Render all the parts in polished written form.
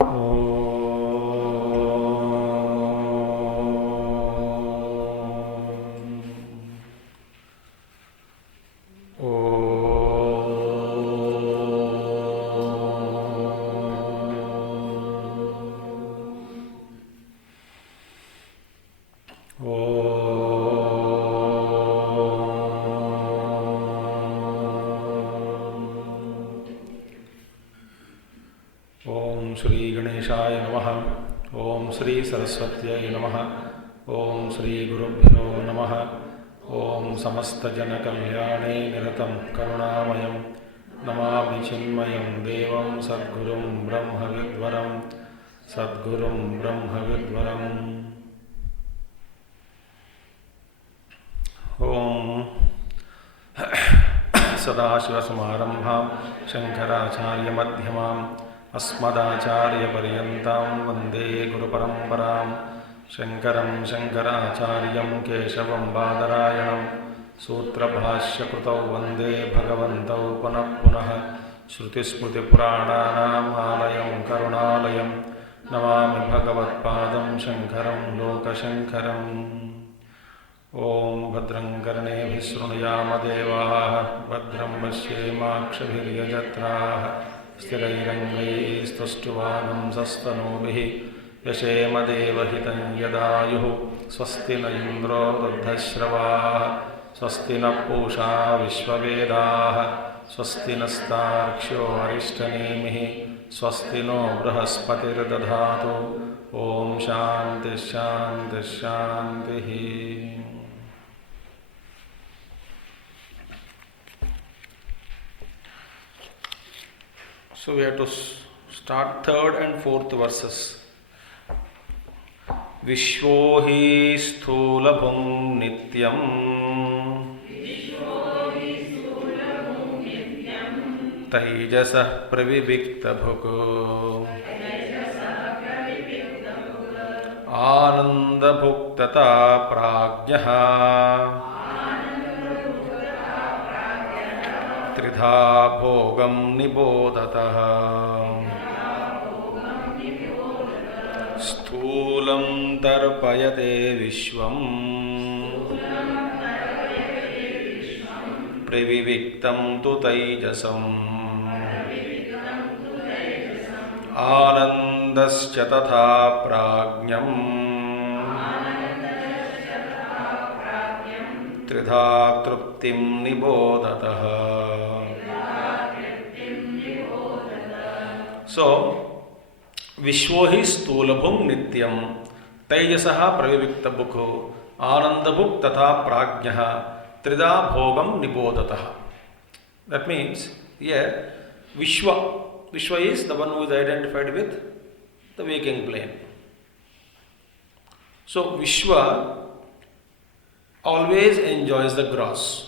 ओम श्री गणेशाय नमः। ओम श्री सरस्वत्यै नमः। ओम श्री गुरुभ्यो नमः। ओम समस्तजनकल्याणे निरतं करुणामयं नमामि चिन्मयं देवं सद्गुरुं ब्रह्मविद्वरं सद्गुरुं ब्रह्मविद्वरम्। ओम सदाशिवसमारम्भां शङ्कराचार्यमध्यमाम् अस्मदाचार्यपर्यन्तां वन्दे गुरुपरम्परां। शङ्करं शङ्कराचार्यं केशवं बादरायणं सूत्रभाष्यकृतौ वन्दे भगवन्तौ पुनः पुनः। श्रुतिस्मृतिपुराणानाम् आलयं करुणालयं नमामि भगवत्पादं शङ्करं लोकशङ्करम्। ॐ भद्रं कर्णेभिः शृणुयाम देवाः भद्रं पश्येमाक्षभिर्यजत्राः स्थिरैरङ्गैस्तुष्टुवागुंसस्तनूभिः यशेम देवहितं यदायुः। स्वस्ति न इन्द्रो वृद्धश्रवाः स्वस्ति न पूषा विश्ववेदाः स्वस्ति नस्तार्क्ष्यो अरिष्टनेमिः स्वस्ति नो बृहस्पतिर्दधातु। ॐ शान्तिः शान्तिः शान्तिः। So we have to start third and fourth verses. Vishwo hi sthulabhum nityam taijasah praviviktabhuk anandabhuktata prajñah त्रिधा भोगं निबोधतः। स्थूलं तर्पयते विश्वं प्रविविक्तं तु तैजसम् आनन्दश्च तथा प्राज्ञम् त्रिधा तृप्तिं निबोधतः। So, विश्वो हि स्थूलभुं नित्यं तैजसः प्रविविक्तभुक् आनंदभुक् तथा प्राज्ञः त्रिधा भोगं निबोधतः. That means here Vishwa is the one who is identified with the waking plane. So Vishwa always enjoys the gross.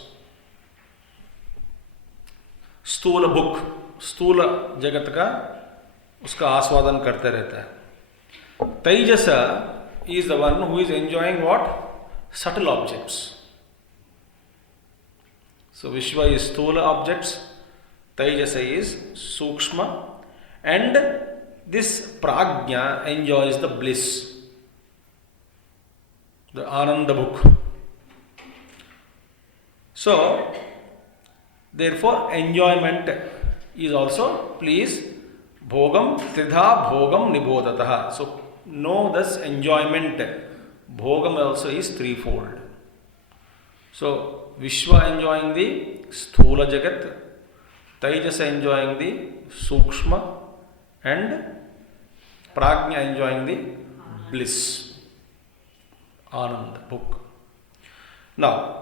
स्थूल भुक स्थूल जगत का उसका आस्वादन करते रहता है. तेजस is the one who is enjoying what? Subtle objects. So Vishwa is sthula objects, Tejasa is sukshma, and this prajna enjoys the bliss, the ananda bhuk. So therefore enjoyment is also please bhogam tridha bhogam nibodhatah. So know this enjoyment bhogam also is threefold. So Vishwa enjoying the sthula jagat, Tejasa enjoying the sukshma, and prajna enjoying the bliss, ananda bhuk. Now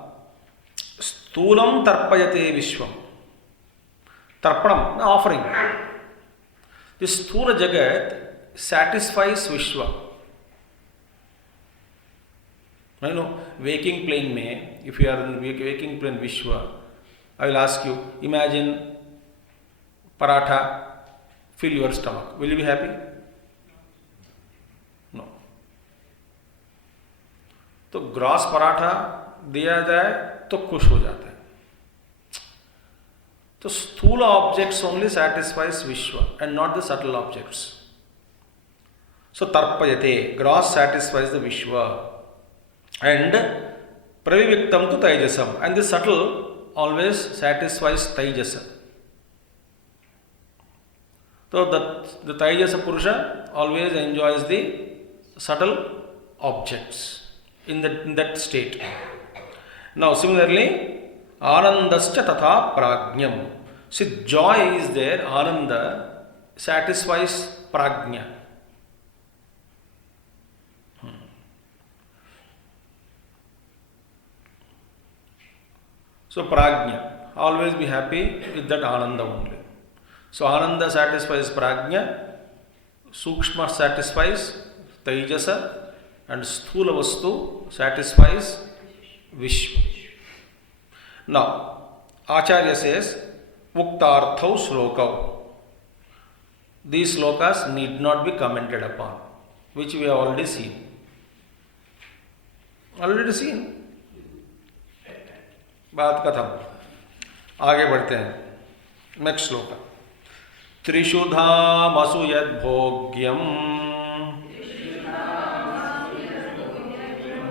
Sthulam tarpayate vishwam. Tarpanam, offering. This sthula jagat satisfies Vishwa. I know, waking plane mein, if you are in waking plane Vishwa, I will ask you, imagine paratha fill your stomach. Will you be happy? No. तो gross paratha दिया जाए तो खुश हो जाते हैं. तो स्थूल ऑब्जेक्ट्स ओनली सैटिस्फाइज विश्व and not the subtle objects. So tarpayate, gross satisfies the Vishwa. And praviviktam to Taijasam. And the subtle always satisfies Taijasa. So the Taijasa Purusha always enjoys the subtle objects in that state. Now similarly, Anandascha tatha prajñam. See, joy is there, Ananda satisfies prajna. So prajna, always be happy with that Ananda only. So Ananda satisfies prajna, Sukshma satisfies Taijasa, and Sthula Vastu satisfies Vishwa. Now, Acharya says, Uktarthau Shlokau. These slokas need not be commented upon, which we have already seen. बात कथम आगे बढ़ते हैं next श्लोक त्रिशुधामसु यद्भोग्यम्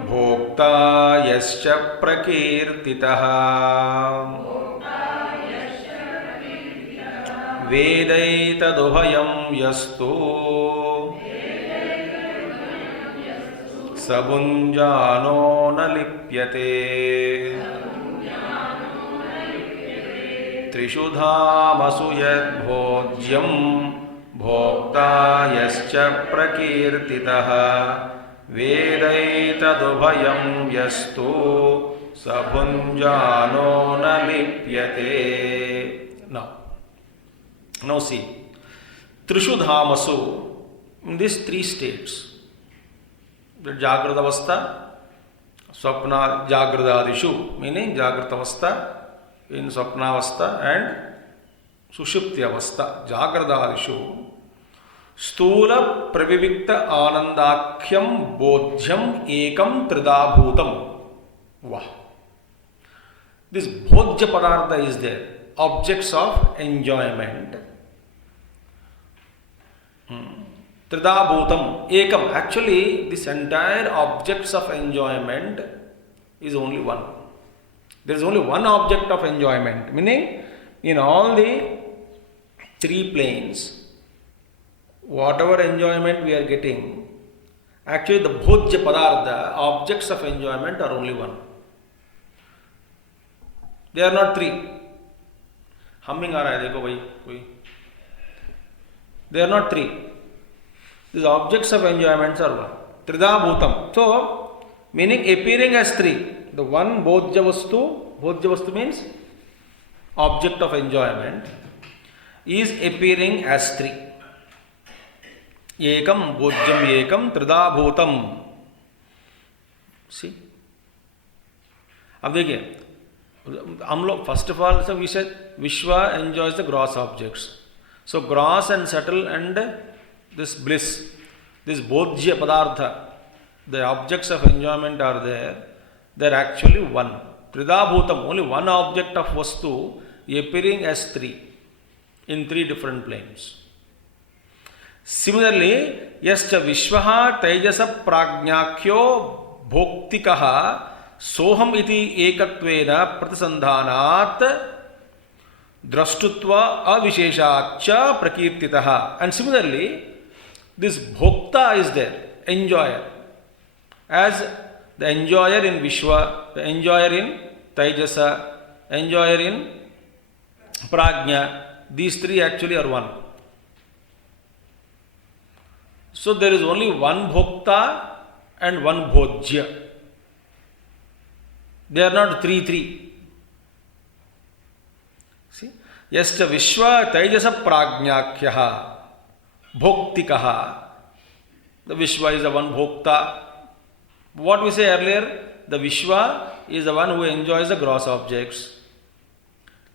भोक्ता यश्च प्रकीर्तितः वेदैतदुभयं यस्तु स भुञ्जानो न लिप्यते त्रिशुधामसु यद्भोज्यं भोक्ता यश्च प्रकीर्तितः वेदैतदुभयं यस्तु स भुञ्जानो न लिप्यते. Now see, Trishudhamasu, in these three states, the Jagrata Avastha, Swapna Jagradadishu, meaning Jagrata Avastha, in Swapna Avastha and Sushupti Avastha, Jagradadishu, Stula Pravivikta Anandakhyam Bodhyam Ekam Tridabhutam. Wow. This Bodhya Padartha is there, objects of enjoyment. Tridabhutam Ekam. Actually, this entire objects of enjoyment is only one. There is only one object of enjoyment, meaning in all the three planes, whatever enjoyment we are getting, actually the Bodhya Padartha, objects of enjoyment are only one. They are not three. Humming आ रहा है देखो भाई कोई. They are not three. These objects of enjoyments are one. Tridabhutam. So, meaning appearing as three. The one Bodhya Vastu means object of enjoyment, is appearing as three. Ekam Bodhyam Ekam Tridabhutam. See? अब देखिए, हम लोग first of all, so we said Vishwa enjoys the gross objects. So gross and subtle and this bliss, this Bodhya Padartha, the objects of enjoyment are there. They are actually one. Tridabhutam, only one object of Vastu appearing as three in three different planes. Similarly, yascha Vishwaha Taijasa Prajñakhyo Bhoktikaha Soham iti ekatvena pratisandhanat drashtutva avisheshacha prakirtitaha. And similarly, this bhokta is there, enjoyer. As the enjoyer in Vishwa, the enjoyer in Taijasa, enjoyer in Prajna, these three actually are one. So there is only one bhokta and one bhojya. They are not three. See? Yascha Vishwa Taijasa Prajñakhyaha Bhoktikaha. The Vishwa is the one bhokta. What we say earlier, the Vishwa is the one who enjoys the gross objects.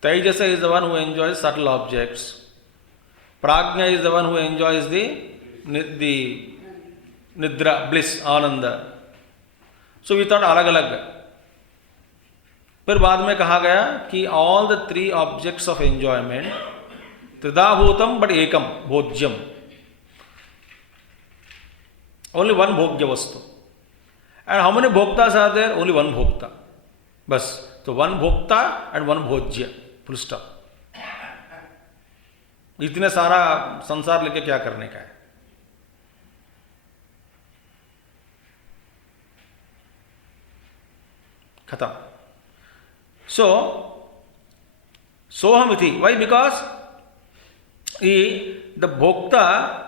Taijasa is the one who enjoys subtle objects. Prajna is the one who enjoys the Nidra, bliss, Ananda. So we thought alag-alag. फिर बाद में कहा गया कि all the three objects of enjoyment, Tridabhutam but Ekam, Bodhyam. Only one bhogya vastu. And how many bhoktas are there? Only one bhokta. Bas. So one bhokta and one bhojya. Full stop. इतने सारा संसार लेके क्या करने का है? खत्म. So sohamiti. Why? Because the bhokta,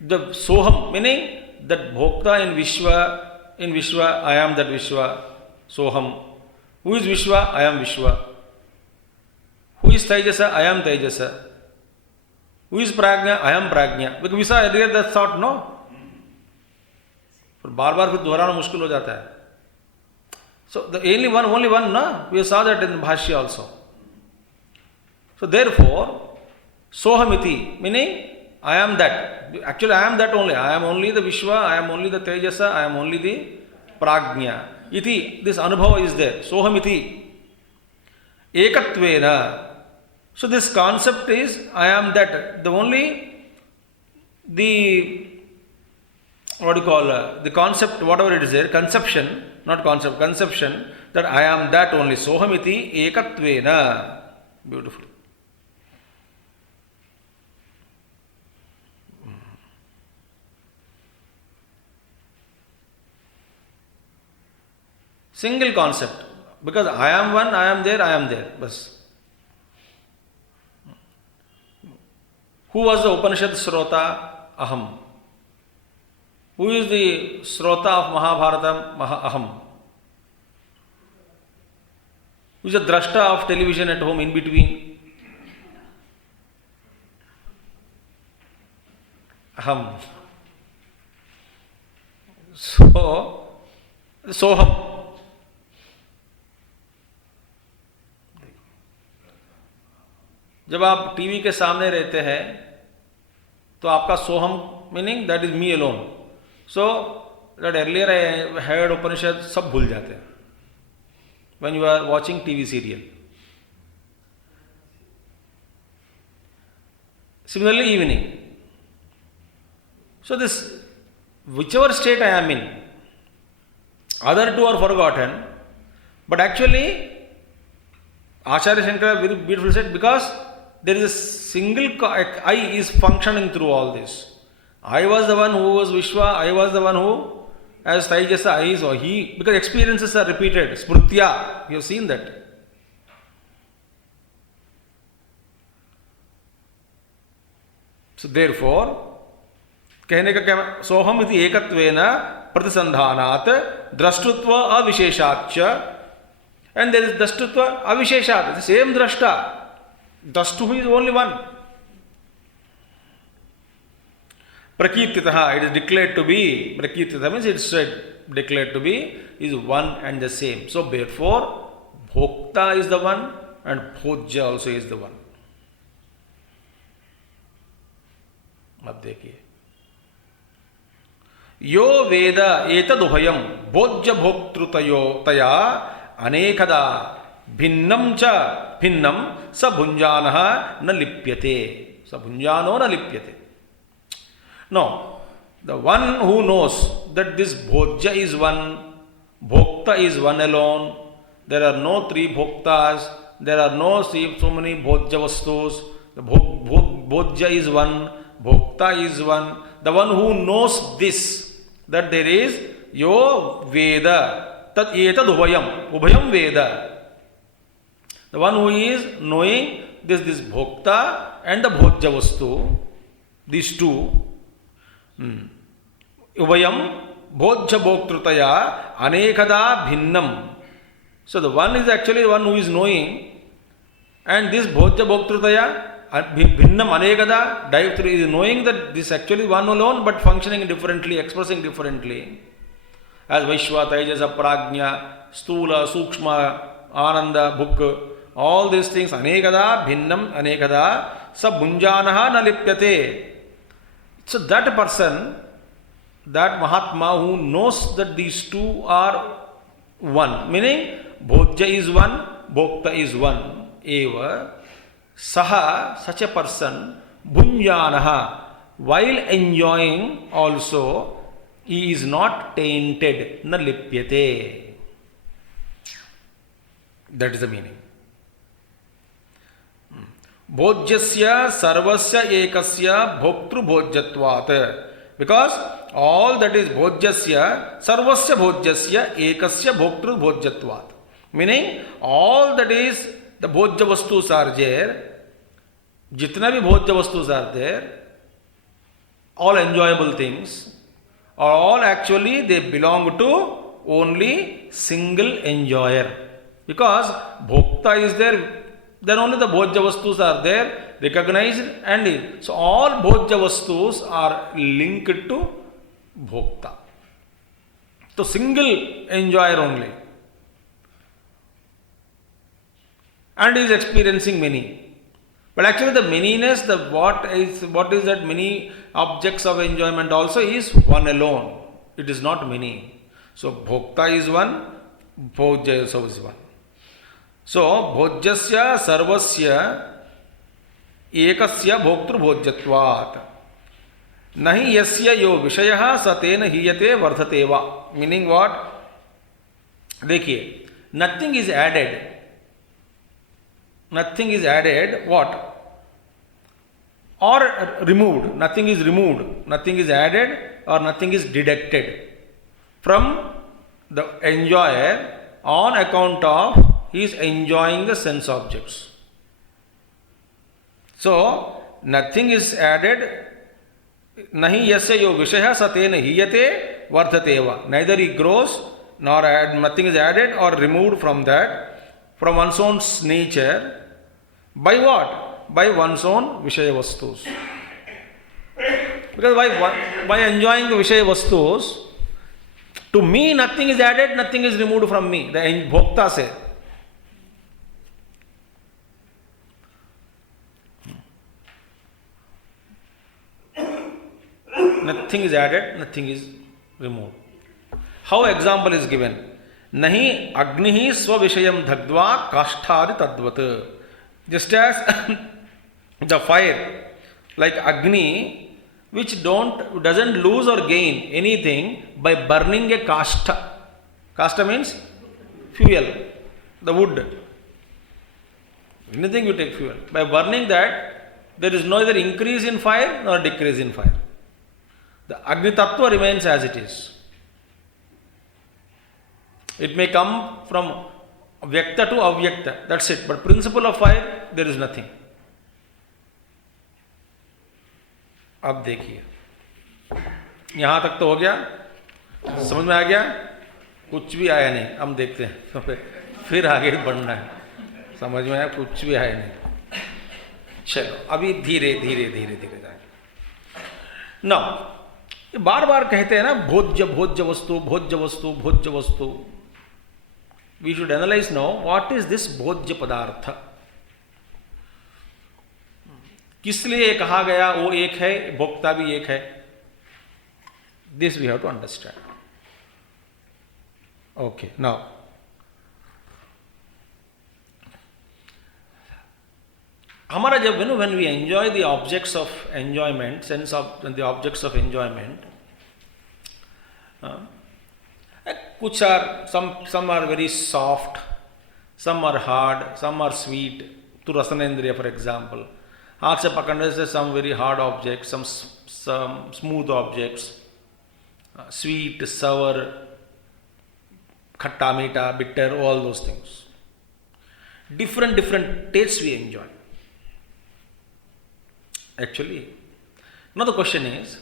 the soham, meaning that bhokta in Vishwa, I am that Vishwa, soham. Who is Vishwa? I am Vishwa. Who is Taijasa? I am Taijasa. Who is Prajna? I am Prajna. Because we saw earlier that thought, no? पर बार बार फिर दोहराना मुश्किल हो जाता है. So the only one, no? We saw that in Bhashya also. So therefore, sohamiti, meaning I am that. Actually, I am that only. I am only the Vishwa, I am only the Tejasa, I am only the Prajna. Iti, this anubhava is there. Sohamiti. Ekatvena. So this concept is, I am that. The concept, whatever it is there, conception, not concept, conception, that I am that only. Sohamiti ekatvena. Beautiful. Single concept. Because I am one, I am there, I am there. Bas. Who was the Upanishad Srota? Aham. Who is the Srota of Mahabharatam? Aham. Who is the Drashta of television at home in between? Aham. So, Soham. जब आप TV के सामने रहते हैं तो आपका सोहम meaning that is me alone. So that earlier I heard Upanishad सब भूल जाते हैं when you are watching TV serial. Similarly evening. So this whichever state I am in, other two are forgotten, but actually Acharya Shankara very beautiful said, because there is a single I is functioning through all this. I was the one who was Vishwa, I was the one who as Taijasa, I is or he, because experiences are repeated. Smrutya, you have seen that. So therefore, कहने का क्या, सोहम इति एकत्वेन प्रतिसंधानात् द्रष्टृत्व अविशेषाच्च, and there is drashtutva avisheshat, the same drashta. Drashtu is only one. Prakirtitaha, it is declared to be, prakirtitaha means it is said, declared to be, is one and the same. So therefore, bhokta is the one and bhojya also is the one. अब देखिए, यो वेद एतदुभयं भोज्य भोक्तृतयो तया अनेकदा भिन्नं च भिन्नं स भुञ्जानः न लिप्यते. स भुञ्जानो न लिप्यते. No, the one who knows that this bhojya is one, bhokta is one alone, there are no three bhoktas, there are no so many bhojya vastus, the bhojya is one, bhokta is one. The one who knows this, that there is yo veda, tat etad ubhayam veda. The one who is knowing this bhokta and the bhojya vastu, these two, ubhayam bhojya bhoktrutaya anekada bhinnam. So the one is actually the one who is knowing, and this bhojya bhoktrutaya bhinnam anekada, dive through, is knowing that this actually one alone but functioning differently, expressing differently. As Vaishva, Taijasa, Prajna, Stula, Sukshma, Ananda, Bhuk, all these things, anekada, bhinnam, anekada, sa bhunjanaha na lipyate. So that person, that Mahatma who knows that these two are one, meaning bhojya is one, bhokta is one, eva, saha, such a person, bhunjanaha, while enjoying also, he is not tainted, na lipyate. That is the meaning. Bhojyasya sarvasya ekasya bhoktru bhojyatvat. Because all that is bhojyasya, sarvasya bhojyasya ekasya bhoktru bhojyatvat. Meaning all that is the bhojya vastus are there, jitna bhi bhojya vastus are there, all enjoyable things, are all actually they belong to only single enjoyer. Because bhokta is there, then only the bhojya vastus are there, recognized, and so all bhojya vastus are linked to bhokta. So single enjoyer only. And he is experiencing many. But actually the maniness, what is that many objects of enjoyment also is one alone. It is not many. So bhokta is one, bhojya also is one. So bhojyasya sarvasya ekasya bhoktru bhojyatvat. Nahi yasya yo vishayah satena hiyate vardhateva. Meaning what? देखिए, nothing is added. Nothing is added, what? Or removed. Nothing is removed. Nothing is added or nothing is deducted from the enjoyer on account of he is enjoying the sense objects. So, nothing is added. Nahi yasya yo vishaya satena hiyate vardhateva. Neither he grows nor nothing is added or removed from that, from one's own nature. By what? By one's own Vishaya Vastus. Because by enjoying the Vishaya Vastus, to me nothing is added, nothing is removed from me. The Bhokta say. Nothing is added, nothing is removed. How example is given? Nahi agnihi svavishayam dhagdva kasthadi tadvat. Just as the fire, like Agni, which doesn't lose or gain anything by burning a kastha. Kastha means fuel, the wood. Anything you take fuel. By burning that, there is neither increase in fire nor decrease in fire. The Agni Tattva remains as it is. It may come from Vyakta to Avyakta, that's it. But principle of fire, there is nothing. अब देखिए, यहाँ तक तो हो गया, समझ में आ गया? कुछ भी आया नहीं, हम देखते हैं फिर आगे बढ़ना है. समझ में आया? कुछ भी आया नहीं. चलो अभी धीरे धीरे धीरे धीरे जाए. ना बार बार कहते हैं ना भोज्य भोज्य वस्तु भोज्य वस्तु भोज्य वस्तु. We should analyze now what is this bhojya padartha. किस लिए कहा गया वो एक है, भोक्ता भी एक है. This we have to understand. Okay, now हमारा जब when we enjoy the objects of enjoyment, sense of the objects of enjoyment, कुछ are some are very soft, some are hard, some are sweet. To Rasanendriya, for example, हाथ से पकड़ने से some very hard objects, some smooth objects, sweet, sour, खट्टा मीठा, bitter, all those things. Different tastes we enjoy. Actually, now the question is,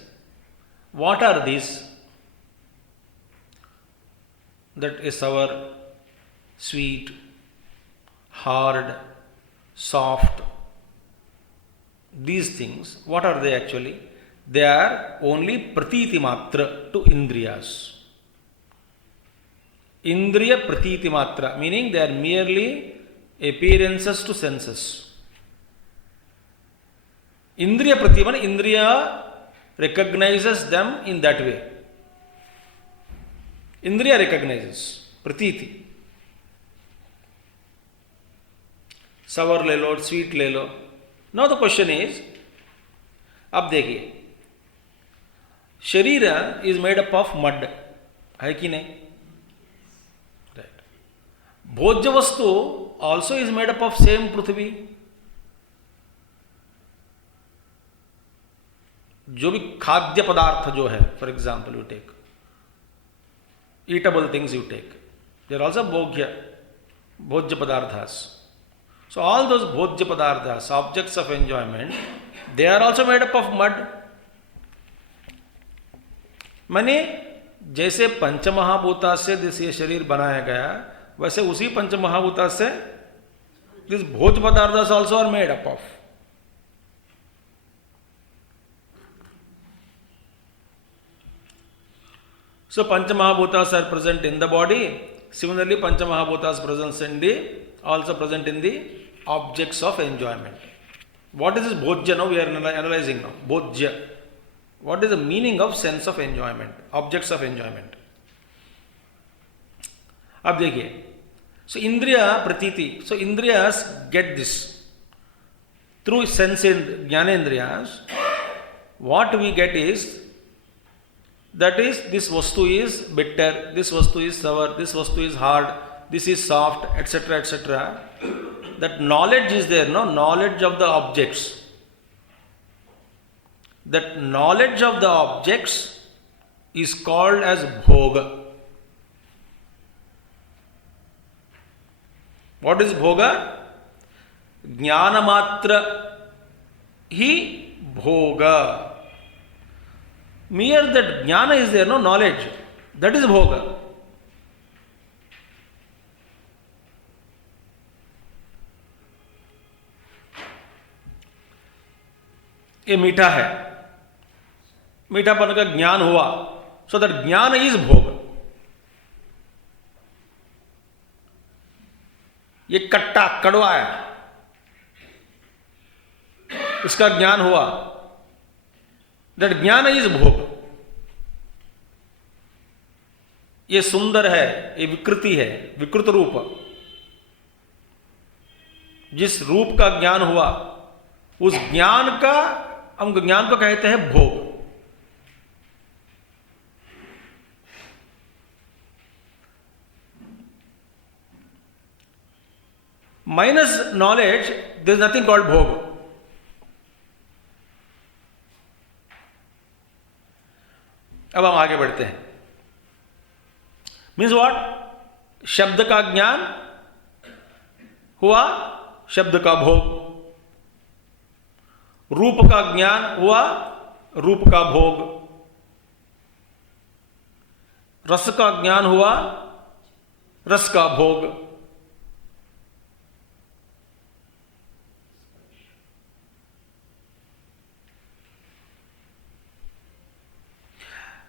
what are these? That is sour, sweet, hard, soft. These things, what are they actually? They are only pratiti matra to indriyas. Indriya pratiti matra, meaning they are merely appearances to senses. Indriya pratimana, Indriya recognizes them in that way. Indriya recognizes, pratiti. Sour ले लो, sweet ले लो. Now the question is, अब देखिए, शरीर is made up of mud, है कि नहीं? Right. भोज्य वस्तु also is made up of same पृथ्वी. जो भी खाद्य पदार्थ जो है, for example you take eatable things, you take, they are also bhojya padarthas. So all those bhojya padarthas, objects of enjoyment, they are also made up of mud. माने जैसे पंचमहाभूता से दिस ये शरीर बनाया गया, वैसे उसी पंचमहाभूता से दिस भोज्य पदार्थास also are made up of. So Panchamahabhutas are present in the body. Similarly, Panchamahabhutas also present in the objects of enjoyment. What is this bhojya? Now we are analyzing now. Bhojya. What is the meaning of sense of enjoyment? Objects of enjoyment. अब देखिए. So Indriya Pratiti. So Indriyas get this through sense and Jnanendriyas. What we get is, that is, this vastu is bitter, this vastu is sour, this vastu is hard, this is soft, etc., etc. That knowledge is there, no? Knowledge of the objects. That knowledge of the objects is called as bhoga. What is bhoga? Jnanamatra hi bhoga. Mere that jnana is there, no knowledge, that is bhoga. ये मीठा है, मीठापन का ज्ञान हुआ, so that ज्ञान is भोग. ये कट्टा कड़वा है, इसका ज्ञान हुआ, दैट ज्ञान इज भोग. ये सुंदर है, ये विकृति है, विकृत रूप. जिस रूप का ज्ञान हुआ, उस ज्ञान का हम ज्ञान को कहते हैं भोग. Minus knowledge there is nothing called भोग. अब हम आगे बढ़ते हैं. Means what? शब्द का ज्ञान हुआ, शब्द का भोग. रूप का ज्ञान हुआ, रूप का भोग. रस का ज्ञान हुआ, रस का भोग.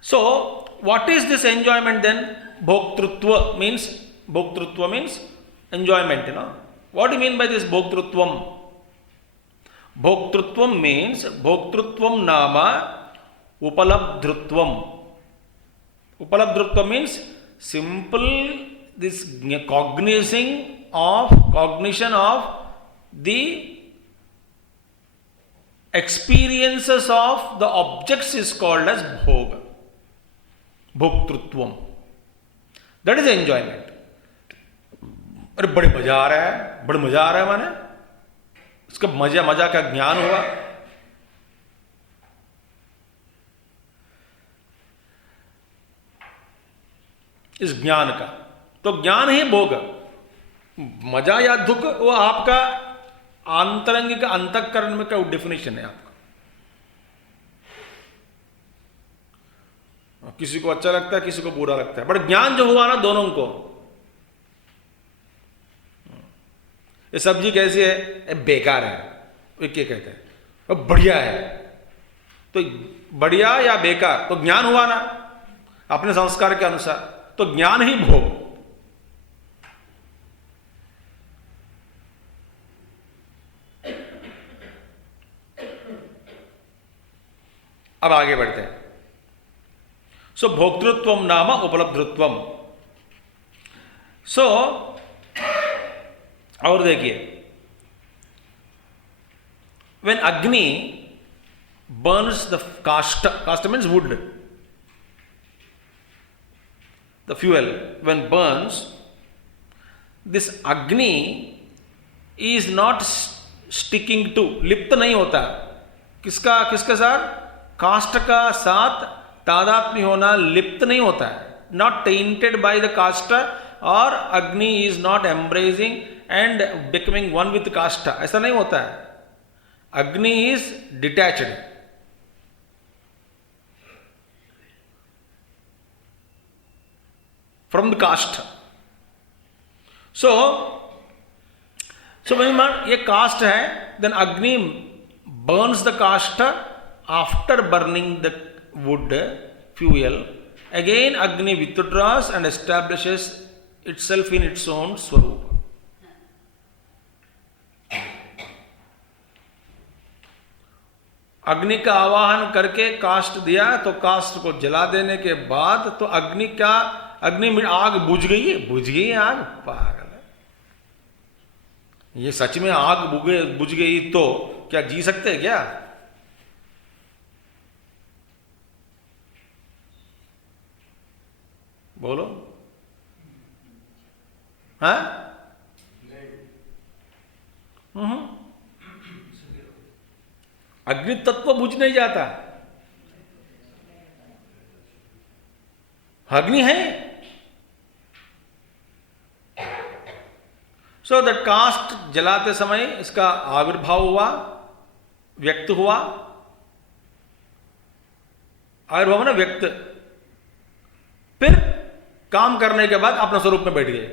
So, what is this enjoyment then? Bhoktrutva means enjoyment, you know. What do you mean by this bhoktrutvam? Bhoktrutvam means, bhoktrutvam nama upalabdhrutvam. Upalabdhrutvam means simple, this cognition of the experiences of the objects is called as bhoga. भोक्तृत्वम, that is enjoyment. अरे बड़े मजा आ रहा है, बड़े मजा आ रहा है, माने उसका मजा का ज्ञान हुआ. इस ज्ञान का तो ज्ञान ही भोग. मजा या दुख वो आपका आंतरंगिक अंतःकरण में का डेफिनेशन है आपका. किसी को अच्छा लगता है, किसी को बुरा लगता है, बट ज्ञान जो हुआ ना दोनों को, ये सब्जी कैसी है? ये बेकार है. ये क्या कहते हैं? वो बढ़िया है. तो बढ़िया या बेकार, तो ज्ञान हुआ ना अपने संस्कार के अनुसार, तो ज्ञान ही भोग. अब आगे बढ़ते हैं. सो भोक्तृत्वम नाम उपलब्धत्वम. सो और देखिए, when Agni burns the kasta means wood, the fuel, when burns, this Agni is not sticking to, लिप्त नहीं होता. किसके साथ? काष्ठ का साथ तादात्म्य होना, लिप्त नहीं होता है. Not tainted by the kasta, or Agni is not embracing and becoming one with kasta. ऐसा नहीं होता है. Agni is detached. From the caste. So when ये caste है, then Agni burns the caste after burning the wood, fuel. Again Agni withdraws and establishes itself in its own swarup. अग्नि का आवाहन करके काष्ठ दिया, तो काष्ठ को जला देने के बाद तो अग्नि में आग बुझ गई है आग. पागल है ये. सच में आग बुझ गई तो क्या जी सकते हैं क्या? बोलो. हाँ? अग्नि तत्व बुझ नहीं जाता. अग्नि है. सो दैट कास्ट जलाते समय इसका आविर्भाव हुआ, व्यक्त हुआ. आविर्भाव ना व्यक्त. फिर काम करने के बाद अपना स्वरूप में बैठ गए.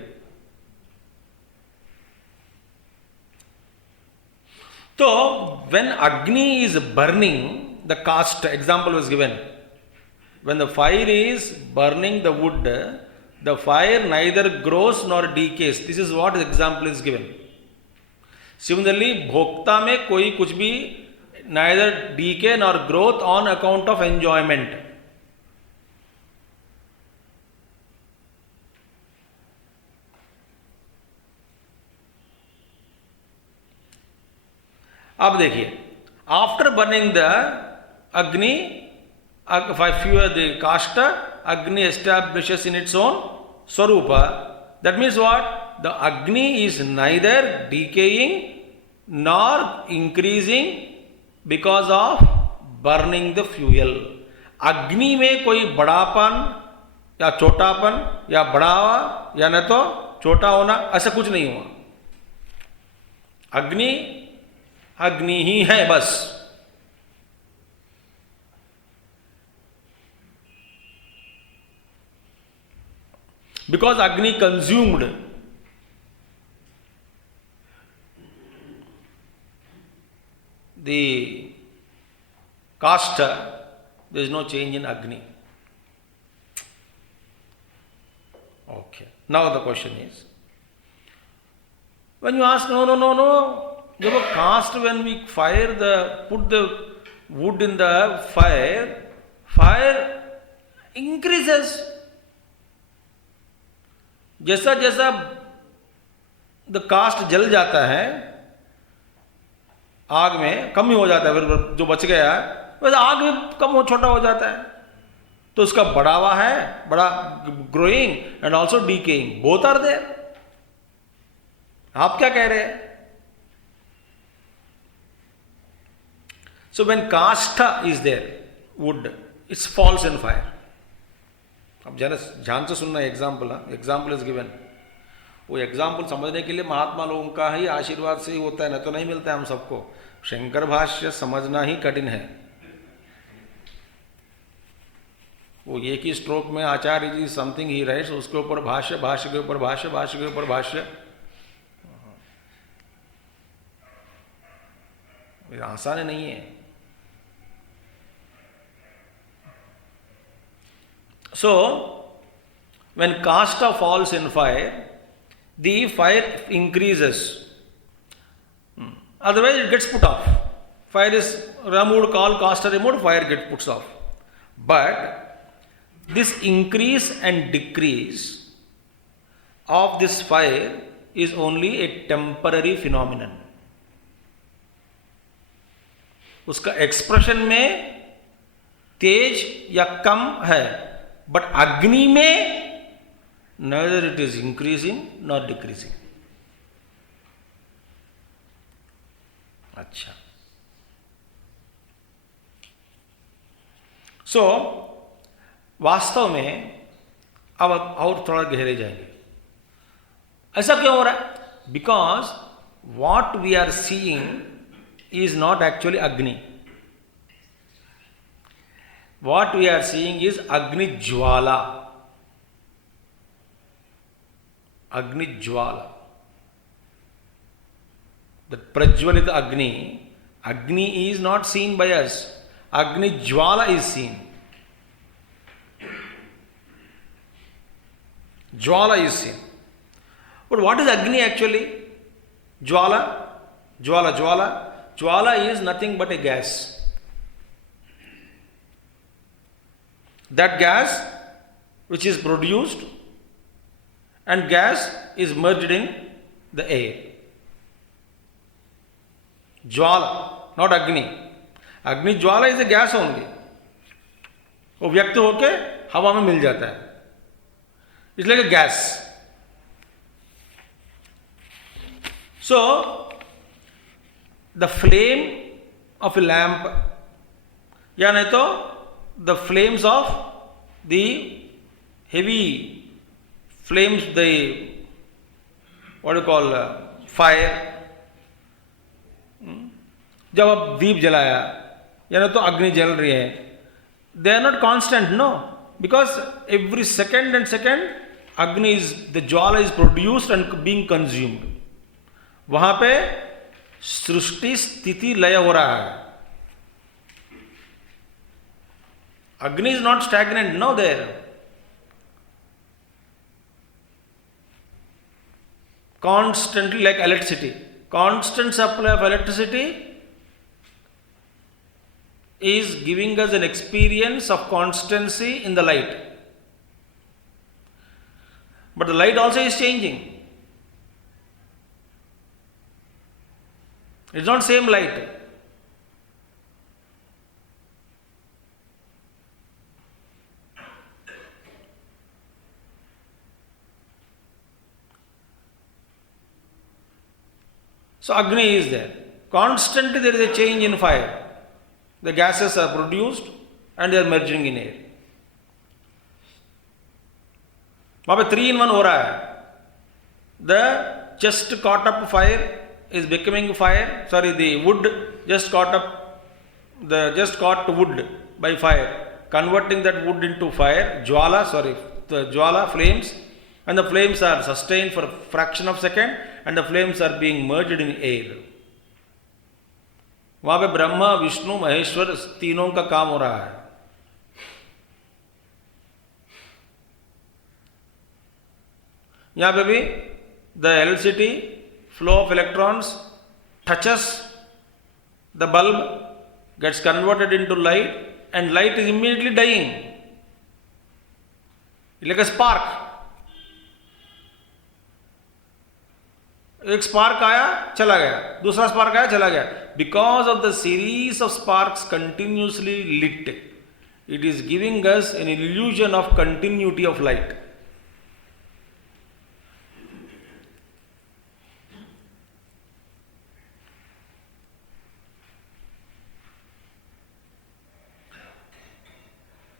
तो when Agni is burning the caste, example was given. When the fire is burning the wood, the fire neither grows nor decays. This is what the example is given. Similarly, भोक्ता में कोई कुछ भी neither decay nor growth on account of enjoyment. अब देखिए, after burning the अग्नि, fuel the kasta, Agni establishes in its own swarupa. That means what? The Agni is neither decaying nor increasing because of burning the fuel. अग्नि में कोई बड़ापन या छोटापन या बढ़ावा या न तो छोटा होना, ऐसा कुछ नहीं हुआ. अग्नि ही है बस. Because Agni consumed the kasta, there is no change in Agni. Okay. Now the question is, when you ask, no. जब cast, when we put the wood in the fire increases. जैसा द कास्ट जल जाता है आग में, कम ही हो जाता है, फिर जो बच गया वैसे आग भी कम छोटा हो जाता है. तो उसका बढ़ावा है, बड़ा growing and also decaying, both are there. आप क्या कह रहे हैं? So when kasta is there, wood, it falls in fire. अब जरा ध्यान से सुनना. Example is given. वो एग्जाम्पल समझने के लिए महात्मा लोगों का ही आशीर्वाद से ही होता है, न तो नहीं मिलता है हम सबको. शंकर भाष्य समझना ही कठिन है. वो एक ही स्ट्रोक में आचार्य जी समथिंग ही राइट्स, उसके ऊपर भाष्य, भाष्य के ऊपर भाष्य, भाष्य के ऊपर भाष्य. आसान नहीं है. So, when kasta falls in fire, the fire increases. Otherwise, it gets put off. Fire is removed, called kasta removed, fire gets put off. But this increase and decrease of this fire is only a temporary phenomenon. उसका expression में तेज या कम है, but अग्नि में neither it is increasing nor decreasing. अच्छा, सो वास्तव में अब और थोड़ा गहरे जाएंगे. ऐसा क्यों हो रहा है? Because what we are seeing is not actually Agni. What we are seeing is Agni Jwala. Agni Jwala. That Prajwalita Agni, Agni is not seen by us. Agni Jwala is seen. Jwala is seen. But what is Agni actually? Jwala? Jwala is nothing but a gas. That gas which is produced, and gas is merged in the air. Jwala, not Agni. Agni Jwala is a gas only. वो व्यक्त होके हवा में मिल जाता है. It's like a gas. So, the flame of a lamp, या नहीं तो the flames of the heavy flames, the what do you call fire. जब आप दीप जलाया या नहीं तो अग्नि जल रही है, they are not constant, no, because every second and second Agni is, the Jwala is produced and being consumed. वहां पे सृष्टि स्थिति लय हो रहा है. Agni is not stagnant, no, there. Constantly, like electricity, constant supply of electricity is giving us an experience of constancy in the light. But the light also is changing. It's not same light. So Agni is there. Constantly there is a change in fire. The gases are produced and they are merging in air. वहाँ पे 3-in-1 हो रहा है. The just caught up fire is becoming fire. Sorry, the wood just caught up, the just caught wood by fire, converting that wood into fire. Jwala, sorry, the Jwala flames, and the flames are sustained for a fraction of a second, and the flames are being merged in air. वहाँ पे ब्रह्मा विष्णु महेश्वर तीनों का काम हो रहा है. यहाँ पे भी the LCD flow of electrons touches the bulb, gets converted into light, and light is immediately dying. Like a spark. एक स्पार्क आया चला गया, दूसरा स्पार्क आया चला गया. Because of the series of sparks continuously lit, it is giving us an illusion of continuity of light.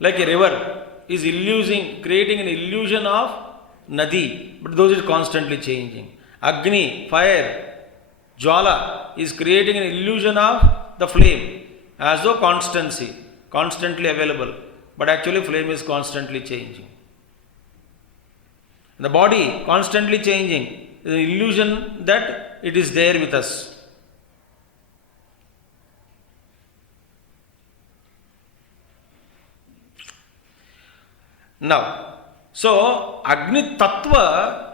Like a river is creating an illusion of nadi, but those is constantly changing. Agni, fire, Jwala is creating an illusion of the flame as though constantly available, but actually flame is constantly changing. The body constantly changing, the illusion that it is there with us. Now, so Agni Tattva,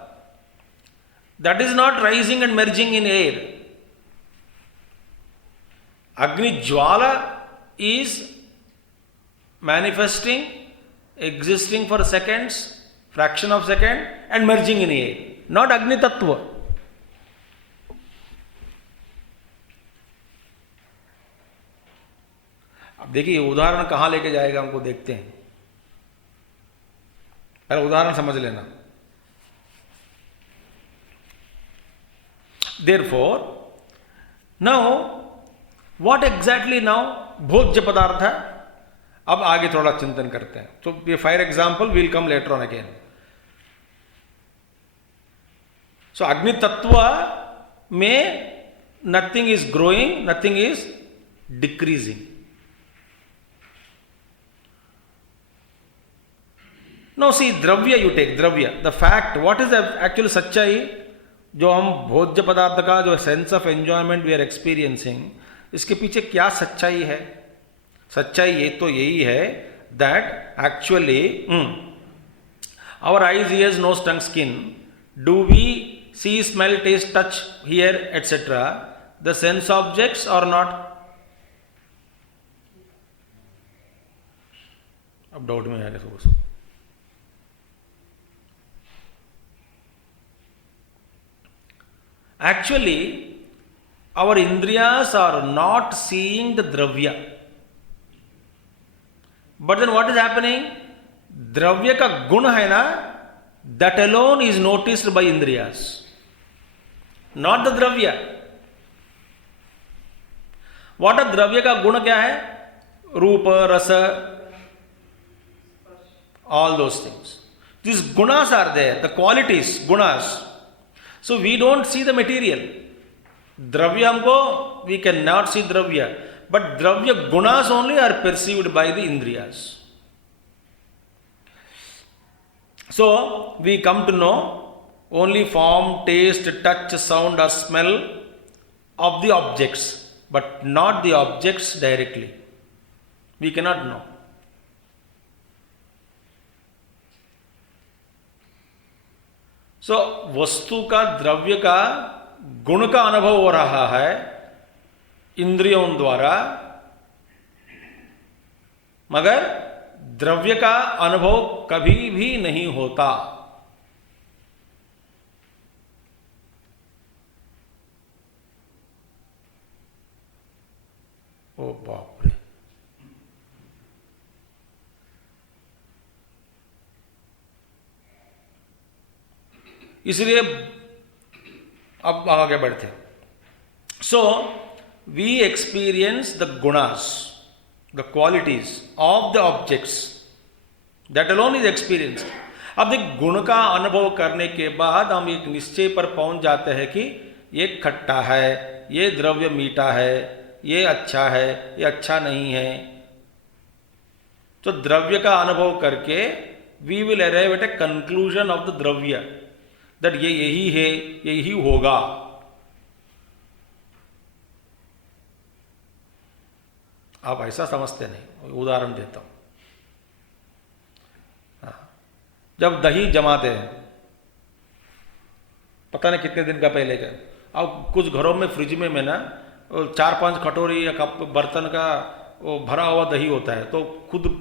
that is not rising and merging in air. Agni Jwala is manifesting, existing for seconds, fraction of second, and merging in air. Not Agni Tattva. अब देखिए उदाहरण कहाँ लेके जाएगा हमको देखते हैं. पहले उदाहरण समझ लेना. Therefore, now what exactly now भोज्य पदार्थ है? अब आगे थोड़ा चिंतन करते हैं. So, for example, we'll come later on again. So, Agni Tattva में nothing is growing, nothing is decreasing. Now see, द्रव्य you take, द्रव्य, the fact, what is the actual सच्चाई जो हम भोज्य पदार्थ का जो sense of enjoyment we are experiencing, इसके पीछे क्या सच्चाई है? सच्चाई ये तो यही है that actually our eyes, ears, nose, tongue, skin, do we see, smell, taste, touch, hear, etc. the sense objects or not? अब डाउट में आएगा सबको. Actually, our indriyas are not seeing the dravya. But then what is happening? Dravya का गुण है ना, that alone is noticed by indriyas. Not the द्रव्य. What a द्रव्य का गुण क्या है? रूप, रस, all those things. These gunas are there, the qualities, gunas. So we don't see the material. द्रव्य हमको, we cannot see द्रव्य, but द्रव्य gunas only are perceived by the indriyas. So we come to know only form, taste, touch, sound or smell of the objects, but not the objects directly. We cannot know. So वस्तु का, द्रव्य का गुण का अनुभव हो रहा है इंद्रियों द्वारा, मगर द्रव्य का अनुभव कभी भी नहीं होता. ओ बाप रे. इसलिए अब आगे बढ़ते. सो वी एक्सपीरियंस द गुणास, the qualities of the objects, that alone is experience. अब देख, गुण का अनुभव करने के बाद हम एक निश्चय पर पहुंच जाते हैं कि ये खट्टा है, ये द्रव्य मीठा है, ये अच्छा है, ये अच्छा नहीं है. तो द्रव्य का अनुभव करके we will arrive at a conclusion of the द्रव्य दैट ये यही है, यही होगा. आप ऐसा समझते नहीं. उदाहरण देता हूं. जब दही जमाते हैं, पता नहीं कितने दिन का पहले का, अब कुछ घरों में फ्रिज में ना 4-5 कटोरी या कप बर्तन का वो भरा हुआ दही होता है. तो खुद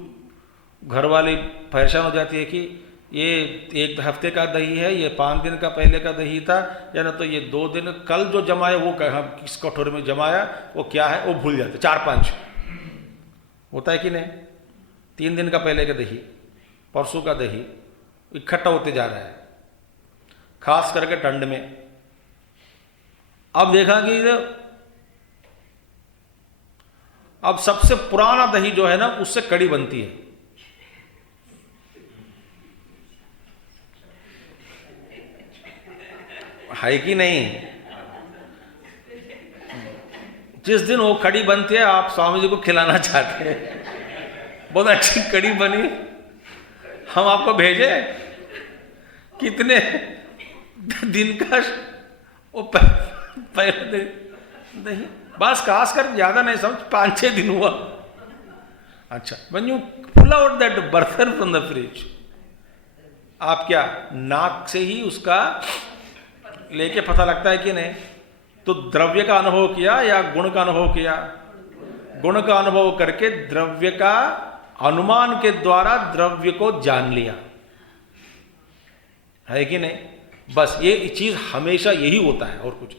घर वाली परेशान हो जाती है कि ये 1 हफ्ते का दही है, ये 5 दिन का पहले का दही था, या ना तो ये 2 दिन कल जो जमाया वो किस कटोरे में जमाया, वो क्या है वो भूल जाते. 4-5 होता है कि नहीं. 3 दिन का पहले का दही, परसों का दही इकट्ठा होते जा रहा है, खास करके ठंड में. अब देखा कि अब सबसे पुराना दही जो है ना, उससे कड़ी बनती है. है कि नहीं? जिस दिन वो कड़ी बनती है, आप स्वामी जी को खिलाना चाहते हैं, बहुत अच्छी कड़ी बनी, हम आपको भेजे. कितने दिन का वो पहले दही, बस खास कर ज्यादा नहीं समझ, 5-6 दिन हुआ. अच्छा, when you pull out that burger from the fridge, आप क्या नाक से ही उसका लेके पता लगता है कि नहीं? तो द्रव्य का अनुभव किया या गुण का अनुभव किया? गुण का अनुभव करके द्रव्य का अनुमान के द्वारा द्रव्य को जान लिया, है कि नहीं? बस ये चीज हमेशा यही होता है, और कुछ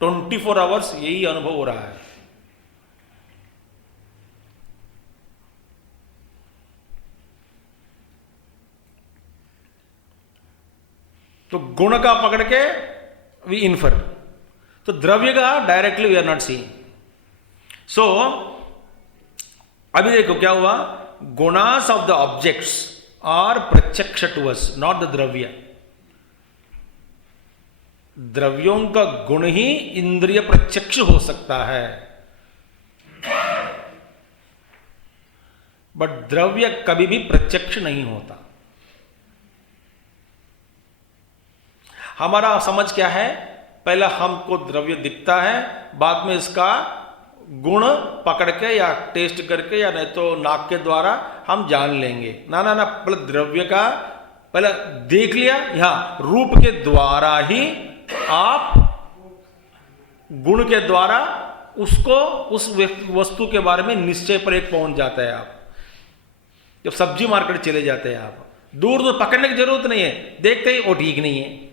24 आवर्स यही अनुभव हो रहा है. तो गुण का पकड़ के वी इन्फर, तो द्रव्य का directly we are not seeing. So अभी देखो क्या हुआ, गुणास ऑफ द ऑब्जेक्ट्स आर प्रत्यक्ष टू अस, नॉट द द्रव्य. द्रव्यों का गुण ही इंद्रिय प्रत्यक्ष हो सकता है, बट द्रव्य कभी भी प्रत्यक्ष नहीं होता. हमारा समझ क्या है, पहले हमको द्रव्य दिखता है, बाद में इसका गुण पकड़ के या टेस्ट करके या नहीं तो नाक के द्वारा हम जान लेंगे. ना ना ना, पहले द्रव्य का पहले देख लिया, यहां रूप के द्वारा ही आप गुण के द्वारा उसको उस वस्तु के बारे में निश्चय पर एक पहुंच जाता है. आप जब सब्जी मार्केट चले जाते हैं, आप दूर दूर पकड़ने की जरूरत नहीं है, देखते ही वो ठीक नहीं है.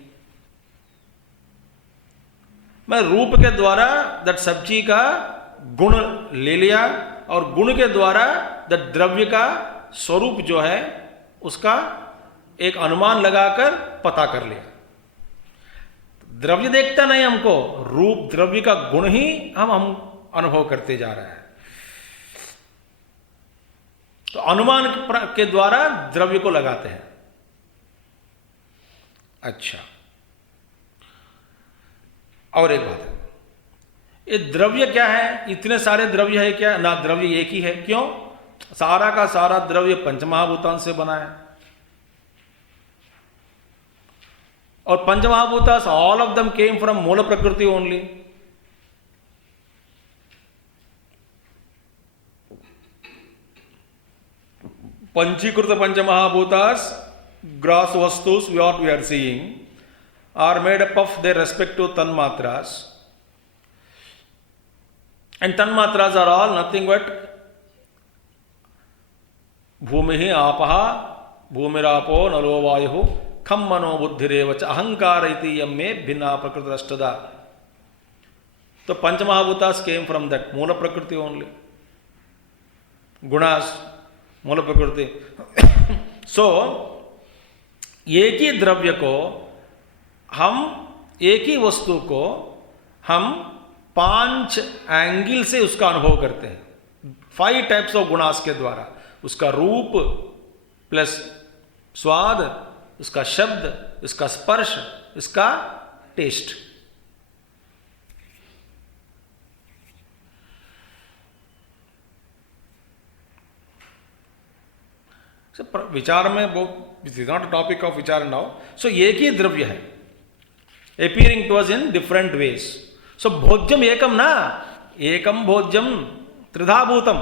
मैं रूप के द्वारा दैट सब्जी का गुण ले लिया और गुण के द्वारा दैट द्रव्य का स्वरूप जो है उसका एक अनुमान लगाकर पता कर लिया. द्रव्य देखता नहीं हमको, रूप द्रव्य का गुण ही हम अनुभव करते जा रहे हैं. तो अनुमान के द्वारा द्रव्य को लगाते हैं. अच्छा, और एक बात है, ये द्रव्य क्या है, इतने सारे द्रव्य है क्या, ना, द्रव्य एक ही है. क्यों? सारा का सारा द्रव्य पंचमहाभूतांश से बना है, और पंचमहाभूतांश all of them came from मूल प्रकृति ओनली. पंचीकृत पंचमहाभूतास ग्रॉस वस्तुस what we are seeing are made up of their respective tanmatras, and tanmatras are all nothing but bhumihi apaha bhumirapo nalo vayuhu kham mano buddhirevacha ahankara iti yamme bhinna prakritirashtada. So panchamahabhutas came from that moola prakriti only, gunas moola prakriti. So एक ही द्रव्य को हम, एक ही वस्तु को हम 5 angle से उसका अनुभव करते हैं, 5 टाइप्स ऑफ गुणास के द्वारा. उसका रूप प्लस स्वाद, उसका शब्द, इसका स्पर्श, इसका टेस्ट. विचार में वो इज नॉट टॉपिक ऑफ विचार नाउ. सो एक ही द्रव्य है, appearing to us in different ways. So bhojyam ekam na, ekam bhojyam त्रिधा भूतम.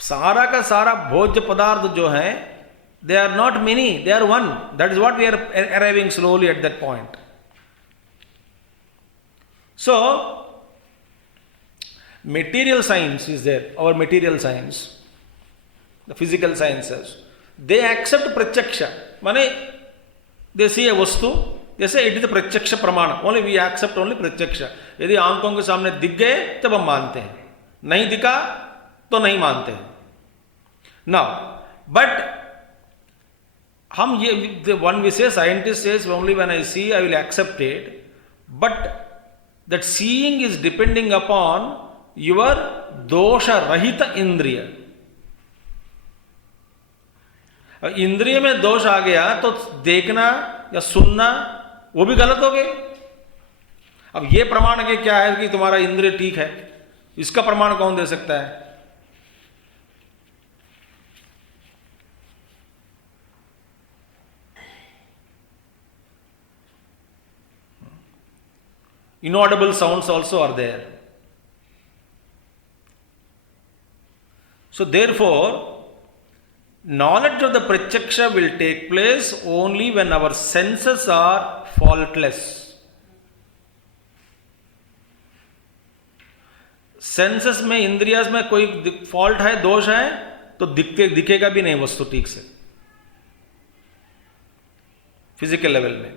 सारा का सारा भोज्य पदार्थ जो है, they are not many, they are one. That is what we are arriving slowly at that point. So material science is there, our material science, the physical sciences, they accept pratyaksha, माने they see a वस्तु, जैसे it is प्रत्यक्ष प्रमाण, only we accept only प्रत्यक्ष. यदि आंखों के सामने दिख गए तब हम मानते हैं, नहीं दिखा तो नहीं मानते हैं. नाउ बट हम ये one we say scientist says only when I see I will accept it, but that seeing is depending upon your दोष रहित इंद्रिय. इंद्रिय में दोष आ गया तो देखना या सुनना वो भी गलत हो गए. अब ये प्रमाण के क्या है कि तुम्हारा इंद्रिय ठीक है, इसका प्रमाण कौन दे सकता है? Inaudible sounds also are there. So therefore, knowledge of the pratyaksha will take place only when our senses are faultless. Senses में, इंद्रियाज में कोई फॉल्ट है, दोष है, तो दिखेगा भी नहीं वस्तु ठीक से फिजिकल लेवल में.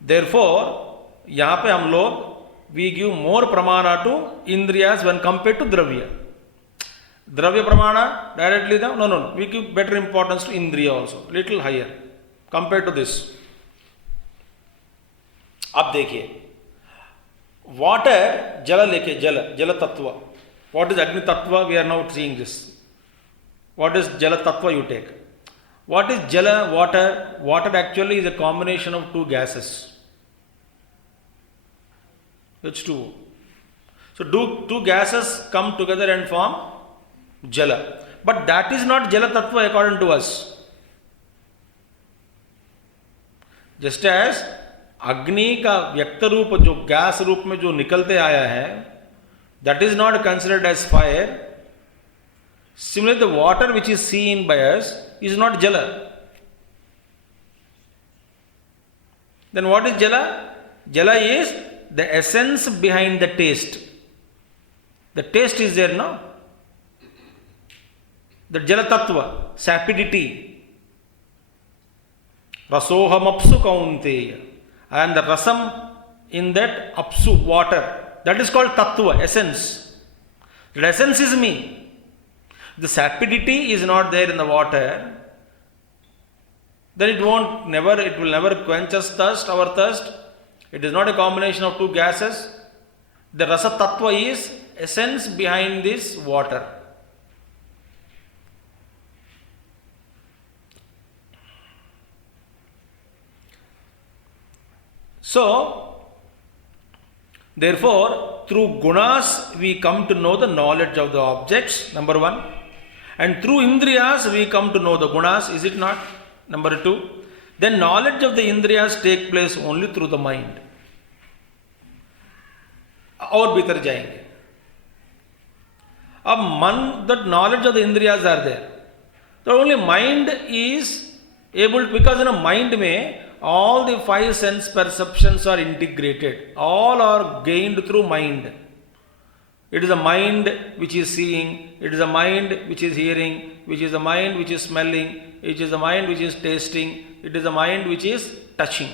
देयरफॉर यहां पे हम लोग वी गिव मोर प्रमाण टू इंद्रियाज व्हेन कंपेयर टू द्रव्य. द्रव्य प्रमाण directly no no we give better importance to इंद्रिय also, little higher compare to this. अब देखिए water, jala leke, jala tattva. What is Agni tattva? We are now seeing this. What is jala tattva you take? What is jala, water? Water actually is a combination of two gases. H2O. So two gases come together and form jala. But that is not jala tattva according to us. Just as अग्नि का व्यक्त रूप जो gas रूप में जो निकलते आया है, that is not considered as fire. Similarly, the water which is seen by us is not jala. Then what is jala? Jala is the essence behind the taste. The taste is there, no? The jala tattva, sapidity. Rasoham apsu kaunteya. And the rasam in that apsu, water, that is called tattva, essence. The essence is me. The sapidity is not there in the water, then it will never quench us thirst, our thirst. It is not a combination of two gases. The rasa tattva is essence behind this water. So, therefore, through gunas we come to know the knowledge of the objects, number one. And through indriyas we come to know the gunas, is it not? Number two. Then knowledge of the indriyas take place only through the mind. और भीतर जाएंगे. अब मन, that knowledge of the indriyas are there. So only mind is able to, because in a mind में all the five sense perceptions are integrated. All are gained through mind. It is a mind which is seeing, it is a mind which is hearing, which is a mind which is smelling, it is a mind which is tasting, it is a mind which is touching.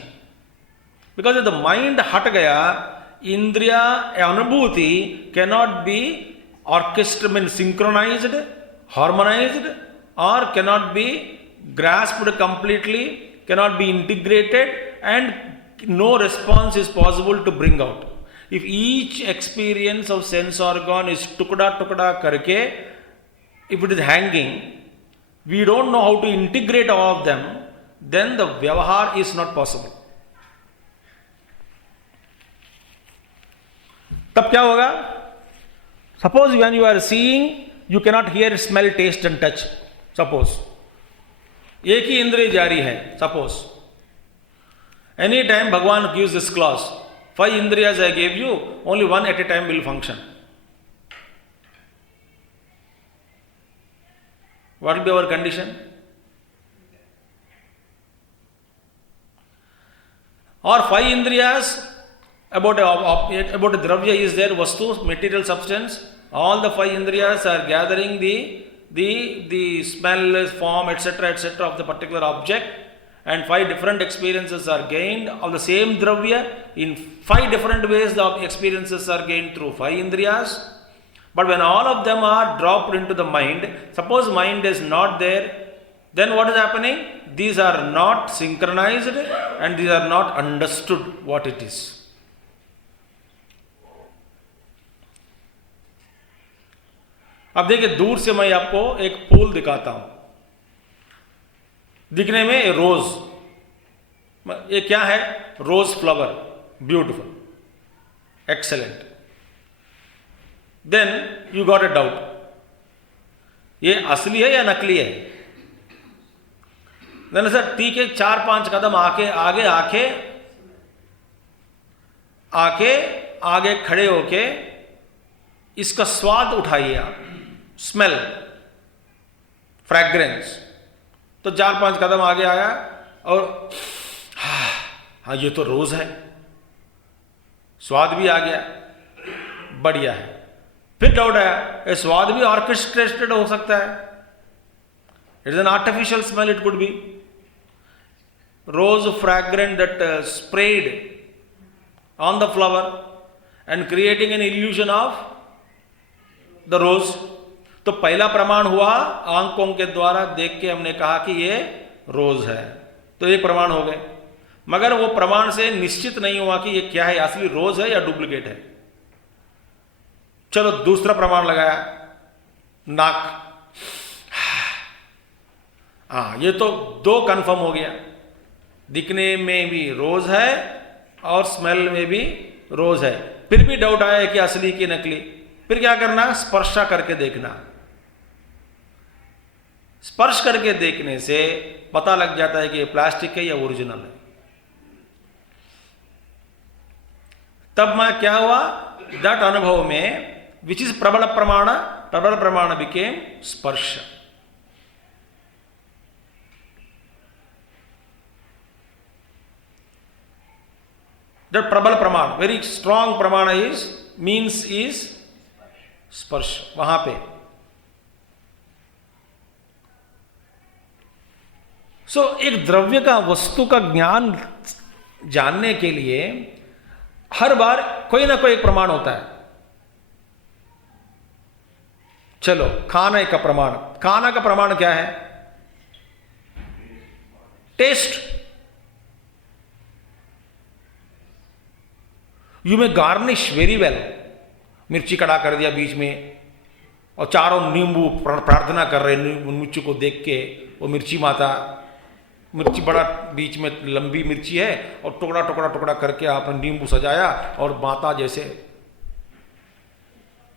Because if the mind hat gaya, indriya anubhuti cannot be orchestrated, synchronized, harmonized, or cannot be grasped completely, cannot be integrated, and no response is possible to bring out. If each experience of sense organ is tukda karke, if it is hanging, we don't know how to integrate all of them, then the vyavahar is not possible. तब क्या होगा? Suppose when you are seeing, you cannot hear, smell, taste and touch. Suppose एक ही इंद्रिय जारी है. Suppose any time Bhagwan gives this clause, 5 indriyas I gave you, only one at a time will function. What will be our condition? Or 5 indriyas about a dravya is there, vastu, material substance. All the 5 indriyas are gathering the smell, form, etc., of the particular object. And 5 different experiences are gained of the same dravya. In 5 different ways the experiences are gained through 5 indriyas. But when all of them are dropped into the mind, suppose mind is not there, then what is happening? These are not synchronized and these are not understood what it is. अब देखिए, दूर से मैं आपको एक फूल दिखाता हूं. दिखने में रोज, ये क्या है? Rose flower, beautiful, excellent. Then you got a doubt, ये असली है या नकली है? देन सर ठीक है, 4-5 कदम आगे खड़े होके इसका स्वाद उठाइए आप, स्मेल, फ्रैग्रेंस. तो 4-5 कदम आगे आया और हाँ ये तो रोज है, स्वाद भी आ गया, बढ़िया है. फिर डाउट आया, ये स्वाद भी ऑर्केस्ट्रेटेड हो सकता है. It is an artificial smell, it could be rose fragrant that sprayed on the flower and creating an illusion of the rose. तो पहला प्रमाण हुआ, आंखों के द्वारा देख के हमने कहा कि ये रोज है, तो एक प्रमाण हो गए. मगर वो प्रमाण से निश्चित नहीं हुआ कि ये क्या है, असली रोज है या डुप्लीकेट है। चलो दूसरा प्रमाण लगाया, नाक। हाँ, ये तो दो कंफर्म हो गया, दिखने में भी रोज है और स्मेल में भी रोज है। फिर भी डाउट आया कि असली की नकली, फिर क्या करना, स्पर्श करके देखना। स्पर्श करके देखने से पता लग जाता है कि ये प्लास्टिक है या ओरिजिनल है। तब मैं क्या हुआ, दैट अनुभव में विच इज प्रबल प्रमाण बिकेम स्पर्श। दैट प्रबल प्रमाण, वेरी स्ट्रॉन्ग प्रमाण इज मीन्स इज स्पर्श। वहां पे एक द्रव्य का, वस्तु का ज्ञान जानने के लिए हर बार कोई ना कोई प्रमाण होता है। चलो खाने का प्रमाण, खाना का प्रमाण क्या है, taste. You may garnish very well, मिर्ची कड़ा कर दिया बीच में और चारों नींबू प्रार्थना कर रहे मिर्ची को देख के, वो मिर्ची माता, मिर्ची बड़ा बीच में लंबी मिर्ची है और टुकड़ा टुकड़ा टुकड़ा करके आपने नींबू सजाया और माता जैसे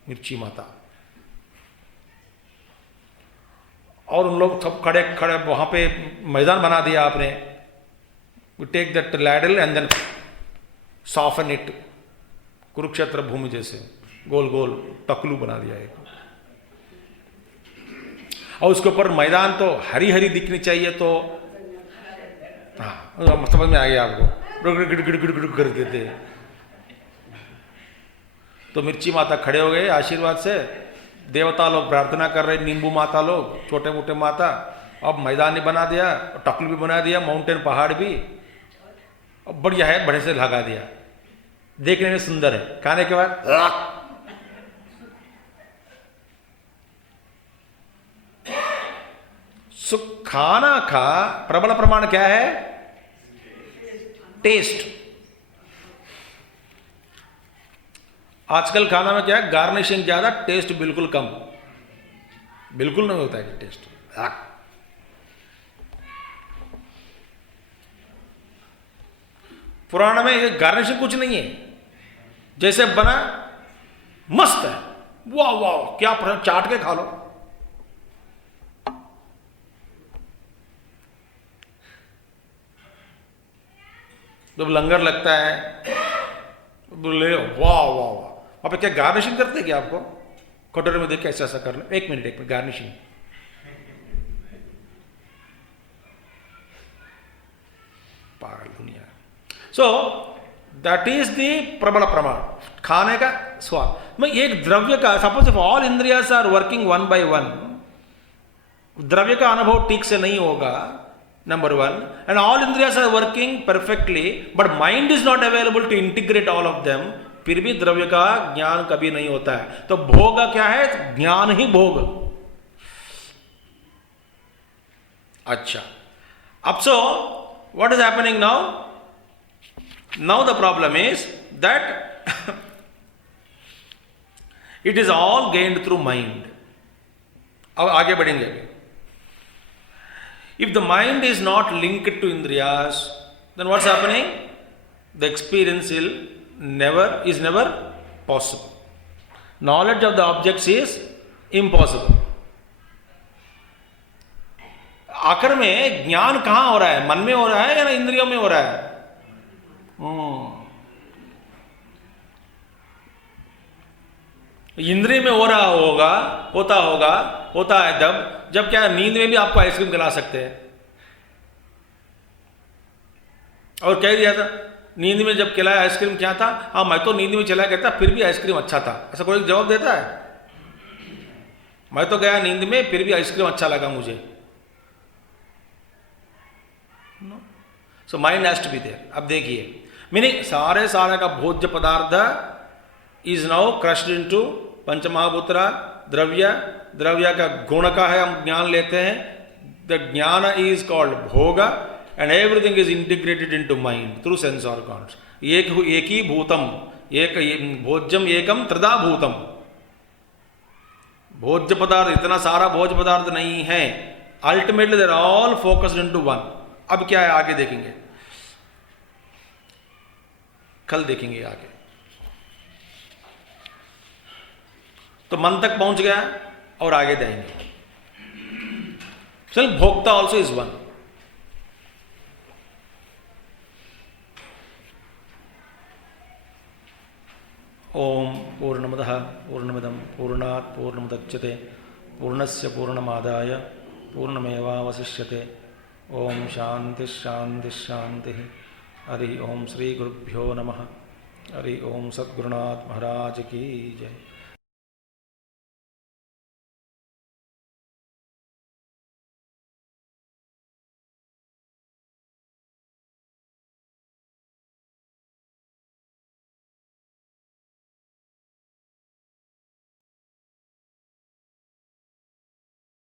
मिर्ची माता, और उन लोग सब खड़े खड़े वहां पे मैदान बना दिया आपने। We take that ladle and then soften it, Kurukshetra भूमि जैसे गोल गोल टकलू बना दिया एक, और उसके ऊपर मैदान तो हरी हरी दिखनी चाहिए। तो हाँ, समझ में आ गया आपको, गिड़ कर देते। तो मिर्ची माता खड़े हो गए आशीर्वाद से, देवता लोग प्रार्थना कर रहे, नींबू माता लोग, छोटे मोटे माता। अब मैदान ही बना दिया, टकलू भी बना दिया, माउंटेन पहाड़ भी, अब बढ़िया है, बड़े से लगा दिया, देखने में सुंदर है। खाने के बाद खाना का प्रबल प्रमाण क्या है, टेस्ट। आजकल खाना में क्या है, गार्निशिंग ज्यादा, टेस्ट बिल्कुल कम, बिल्कुल नहीं होता है टेस्ट। पुराण में ये गार्निशिंग कुछ नहीं है, जैसे बना मस्त है, वाह वाह क्या, चाट के खा लो। जब लंगर लगता है बोले वाह वाह वाह, वहां पे क्या गार्निशिंग करते हैं क्या आपको, कटोरे में देख के ऐसा ऐसा करना, एक मिनट गार्निशिंग। पागल दुनिया। सो दैट इज द प्रबल प्रमाण, खाने का स्वाद। मैं एक द्रव्य का, सपोज इफ ऑल इंद्रियास are working one by one, द्रव्य का अनुभव ठीक से नहीं होगा, नंबर वन, एंड ऑल इंद्रियास are working perfectly but mind is not available to integrate all of them, फिर भी द्रव्य का ज्ञान कभी नहीं होता है। तो भोग क्या है, ज्ञान ही भोग। अच्छा, अब so what is happening now, now the problem is that it is all gained through mind. अब आगे बढ़ेंगे। If the mind is not linked to indriyas, then what's happening? The experience is never possible. Knowledge of the objects is impossible. आखिर में ज्ञान कहां हो रहा है, मन में हो रहा है या ना इंद्रियों में हो रहा है? इंद्रिय में हो रहा होगा, होता है जब क्या नींद में भी आपको आइसक्रीम खिला सकते हैं। और कह दिया था नींद में जब खिलाया आइसक्रीम क्या था, हाँ मैं तो नींद में चला गया था फिर भी आइसक्रीम अच्छा था, ऐसा कोई जवाब देता है? मैं तो गया नींद में फिर भी आइसक्रीम अच्छा लगा मुझे। So mind has to be there. अब देखिए, मीनिंग सारे का भोज्य पदार्थ इज नाउ क्रश्ड इनटू पंचमहाभूतरा द्रव्य का गुण का है, हम ज्ञान लेते हैं। द ज्ञान इज कॉल्ड भोग and everything is integrated into mind through sense organs. एक ही भूतम, एक भोज्यम एकम त्रिधा भूतम. भोज्य पदार्थ इतना सारा भोज्य पदार्थ नहीं है. Ultimately they are all focused into one. अब क्या है आगे देखेंगे, कल देखेंगे आगे. तो मन तक पहुंच गया और आगे जाएंगे. चल भोक्ता ऑल्सो इज वन. ओम पूर्णमदः पूर्णमिदं पूर्णात् पूर्णमुदच्यते पूर्णस्य पूर्णमादाय पूर्णमेवावशिष्यते. ओम शांति शांति शांति. हरि ओम श्री गुरुभ्यो नमः. हरि ओम सद्गुरुनाथ महाराज की जय.